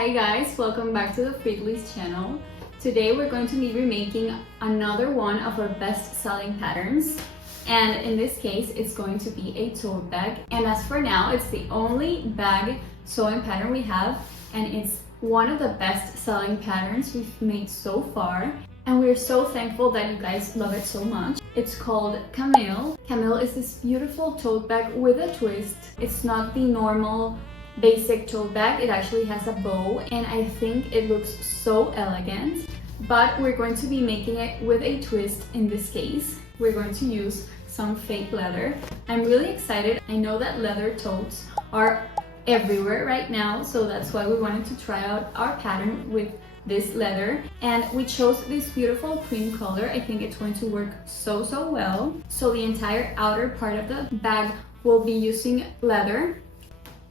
Hi guys, welcome back to the Freakly's channel. Today we're going to be remaking another one of our best-selling patterns, and in this case it's going to be a tote bag. And as for now, it's the only bag sewing pattern we have, and it's one of the best-selling patterns we've made so far, and we're so thankful that you guys love it so much. It's called Camille. Camille is this beautiful tote bag with a twist. It's not the normal basic tote bag, it actually has a bow, and I think it looks so elegant. But we're going to be making it with a twist in this case. We're going to use some fake leather. I'm really excited. I know that leather totes are everywhere right now, so that's why we wanted to try out our pattern with this leather, and we chose this beautiful cream color. I think it's going to work so well. So the entire outer part of the bag will be using leather,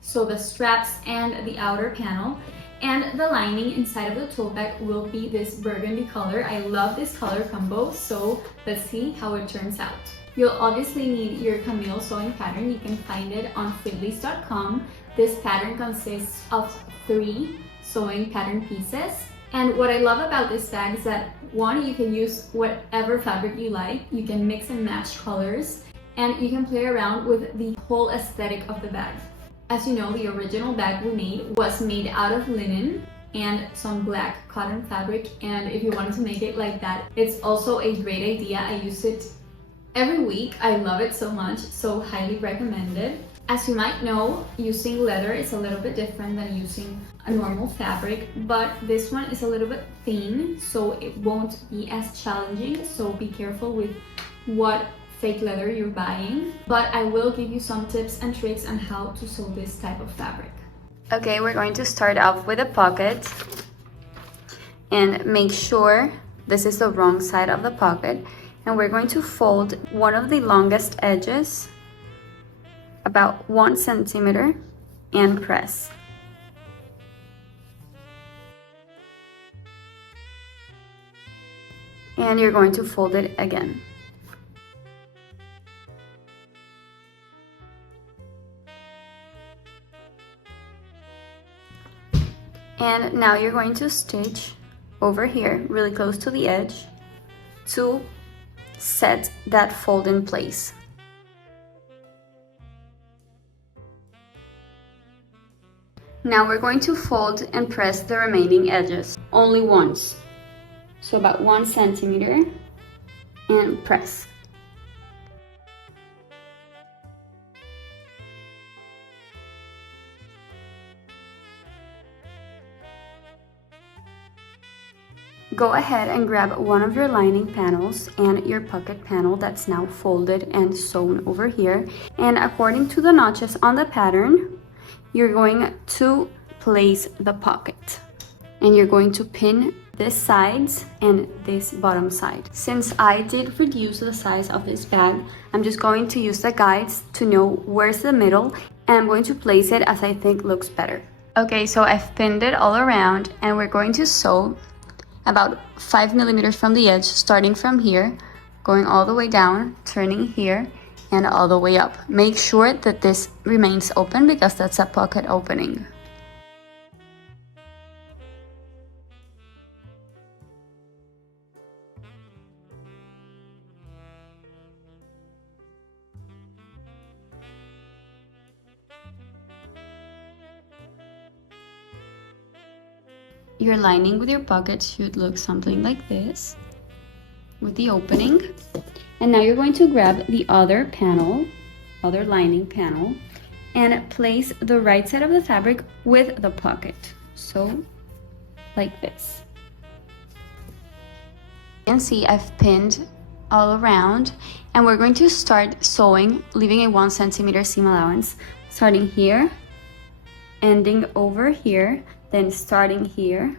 so the straps and the outer panel, and the lining inside of the tote bag will be this burgundy color. I love this color combo, so let's see how it turns out. You'll obviously need your Camille sewing pattern. You can find it on freakly's.com. This pattern consists of 3 sewing pattern pieces. And what I love about this bag is that, one, you can use whatever fabric you like, you can mix and match colors, and you can play around with the whole aesthetic of the bag. As you know, the original bag we made was made out of linen and some black cotton fabric, and if you wanted to make it like that, it's also a great idea. I use it every week. I love it so much, so highly recommended. As you might know, using leather is a little bit different than using a normal fabric, but this one is a little bit thin, so it won't be as challenging, so be careful with what fake leather you're buying. But I will give you some tips and tricks on how to sew this type of fabric. Okay, we're going to start off with a pocket, and make sure this is the wrong side of the pocket, and we're going to fold one of the longest edges about 1 centimeter and press. And you're going to fold it again. And now you're going to stitch over here, really close to the edge, to set that fold in place. Now we're going to fold and press the remaining edges only once. So about 1 centimeter and press. Go ahead and grab one of your lining panels and your pocket panel that's now folded and sewn over here. And according to the notches on the pattern, you're going to place the pocket. And you're going to pin this sides and this bottom side. Since I did reduce the size of this bag, I'm just going to use the guides to know where's the middle, and I'm going to place it as I think looks better. Okay, so I've pinned it all around, and we're going to sew about 5 millimeters from the edge, starting from here, going all the way down, turning here, and all the way up. Make sure that this remains open because that's a pocket opening. Your lining with your pocket should look something like this, with the opening. And now you're going to grab the other panel, other lining panel, and place the right side of the fabric with the pocket. So, like this. You can see I've pinned all around, and we're going to start sewing, leaving a 1 centimeter seam allowance, starting here, ending over here, then starting here,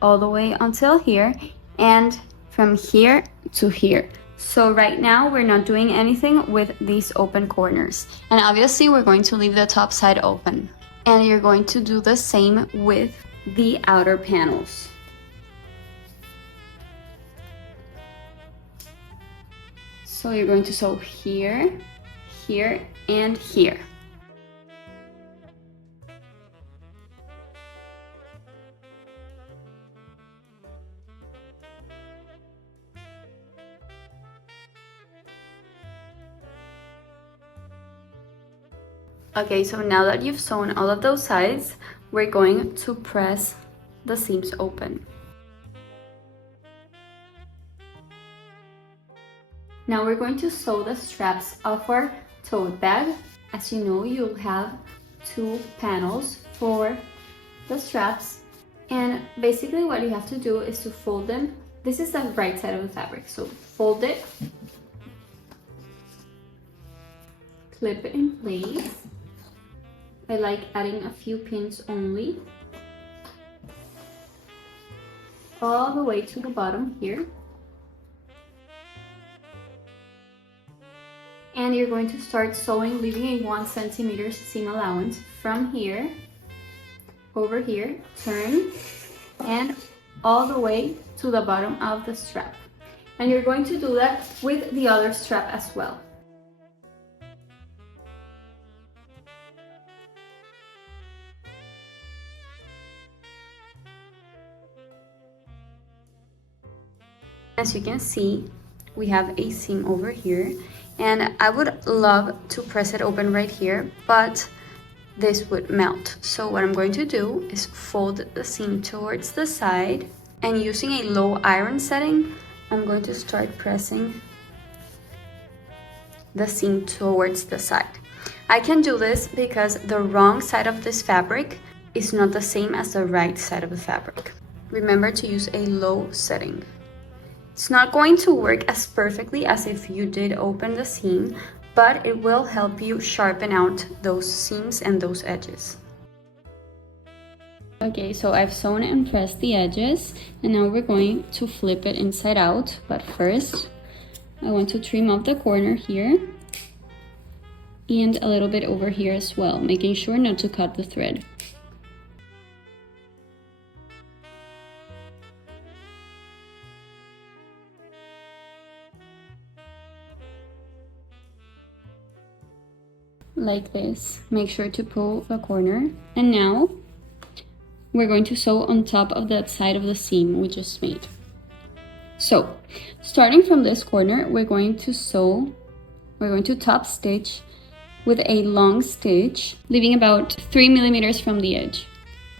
all the way until here, and from here to here. So right now we're not doing anything with these open corners, and obviously we're going to leave the top side open, and you're going to do the same with the outer panels. So you're going to sew here, here, and here. Okay, so now that you've sewn all of those sides, we're going to press the seams open. Now we're going to sew the straps of our tote bag. As you know, you'll have 2 panels for the straps, and basically what you have to do is to fold them. This is the right side of the fabric, so fold it, clip it in place. I like adding a few pins only, all the way to the bottom here. And you're going to start sewing, leaving a 1 centimeter seam allowance from here, over here, turn, and all the way to the bottom of the strap. And you're going to do that with the other strap as well. As you can see, we have a seam over here, and I would love to press it open right here, but this would melt. So what I'm going to do is fold the seam towards the side, and using a low iron setting, I'm going to start pressing the seam towards the side. I can do this because the wrong side of this fabric is not the same as the right side of the fabric. Remember to use a low setting. It's not going to work as perfectly as if you did open the seam, but it will help you sharpen out those seams and those edges. Okay, so I've sewn and pressed the edges, and now we're going to flip it inside out. But first, I want to trim off the corner here and a little bit over here as well, making sure not to cut the thread. Like this. Make sure to pull the corner. And now we're going to sew on top of that side of the seam we just made. So starting from this corner, we're going to top stitch with a long stitch, leaving about 3 millimeters from the edge.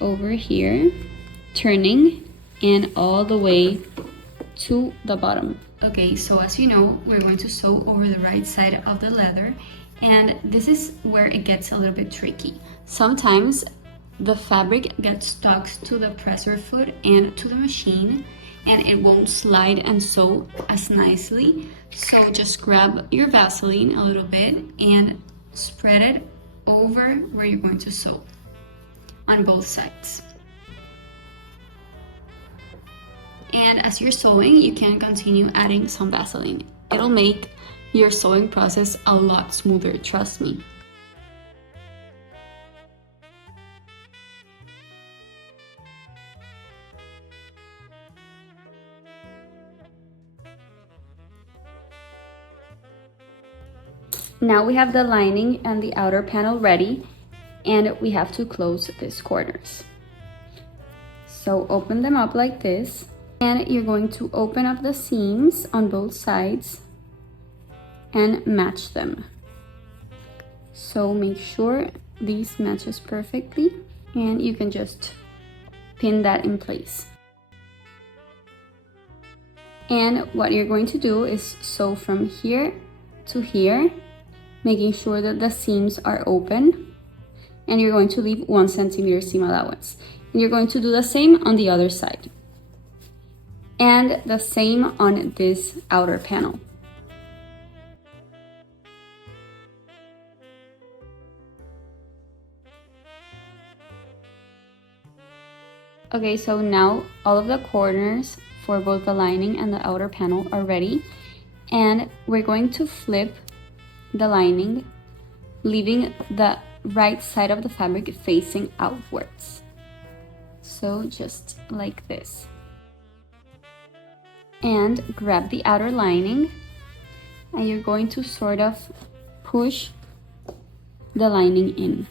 Over here, turning, and all the way to the bottom. Okay, so as you know, we're going to sew over the right side of the leather, and this is where it gets a little bit tricky. Sometimes the fabric gets stuck to the presser foot and to the machine, and it won't slide and sew as nicely. So just grab your Vaseline a little bit and spread it over where you're going to sew on both sides. And as you're sewing, you can continue adding some Vaseline. It'll make your sewing process a lot smoother, trust me. Now we have the lining and the outer panel ready, and we have to close these corners. So open them up like this, and you're going to open up the seams on both sides and match them. So make sure these matches perfectly, and you can just pin that in place. And what you're going to do is sew from here to here, making sure that the seams are open, and you're going to leave 1 centimeter seam allowance. And you're going to do the same on the other side, and the same on this outer panel. Okay, so now all of the corners for both the lining and the outer panel are ready, and we're going to flip the lining, leaving the right side of the fabric facing outwards. So just like this. And grab the outer lining, and you're going to sort of push the lining in.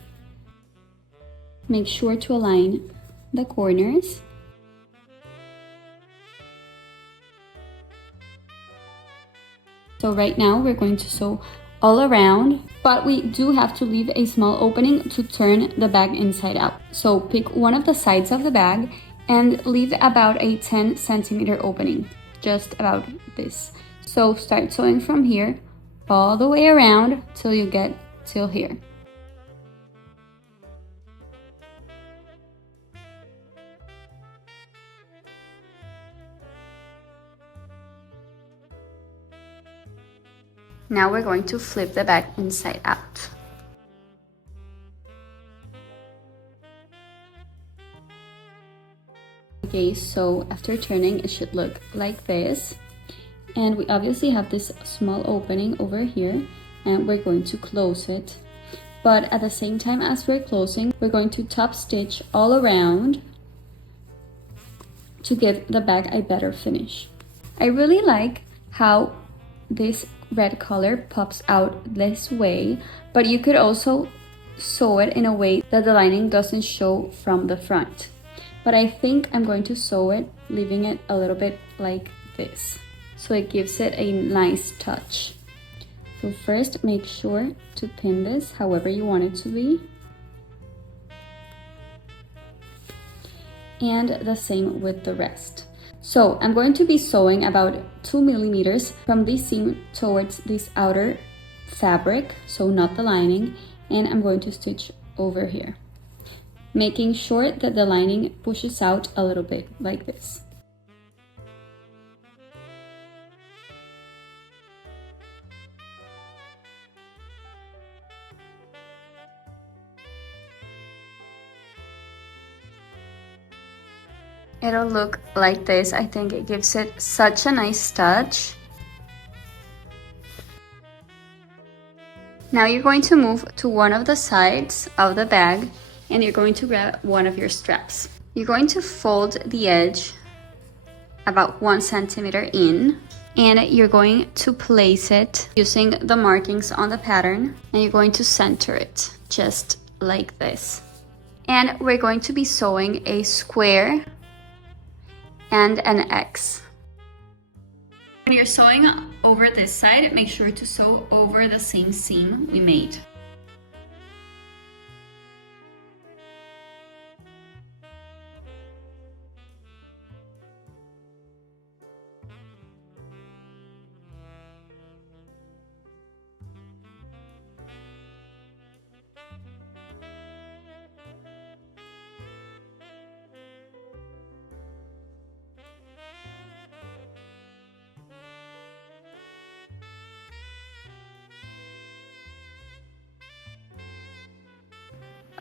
Make sure to align the corners. So right now we're going to sew all around, but we do have to leave a small opening to turn the bag inside out. So pick one of the sides of the bag and leave about a 10 centimeter opening, just about this. So start sewing from here all the way around till you get till here. Now we're going to flip the bag inside out. Okay, so after turning, it should look like this. And we obviously have this small opening over here, and we're going to close it. But at the same time as we're closing, we're going to top stitch all around to give the bag a better finish. I really like how this red color pops out this way, but you could also sew it in a way that the lining doesn't show from the front. But I think I'm going to sew it, leaving it a little bit like this, so it gives it a nice touch. So first, make sure to pin this however you want it to be. And the same with the rest. So I'm going to be sewing about 2 millimeters from this seam towards this outer fabric, so not the lining, and I'm going to stitch over here, making sure that the lining pushes out a little bit like this. It'll look like this. I think it gives it such a nice touch. Now you're going to move to one of the sides of the bag and you're going to grab one of your straps. You're going to fold the edge about 1 centimeter in, and you're going to place it using the markings on the pattern, and you're going to center it just like this. And we're going to be sewing a square and an X. When you're sewing over this side, make sure to sew over the same seam we made.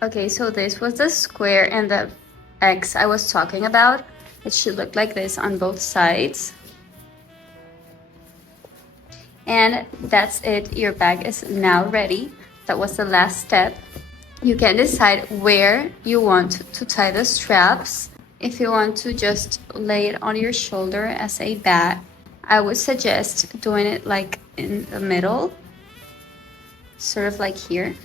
Okay, so this was the square and the X I was talking about. It should look like this on both sides. And that's it, your bag is now ready. That was the last step. You can decide where you want to tie the straps. If you want to just lay it on your shoulder as a bag, I would suggest doing it like in the middle, sort of like here.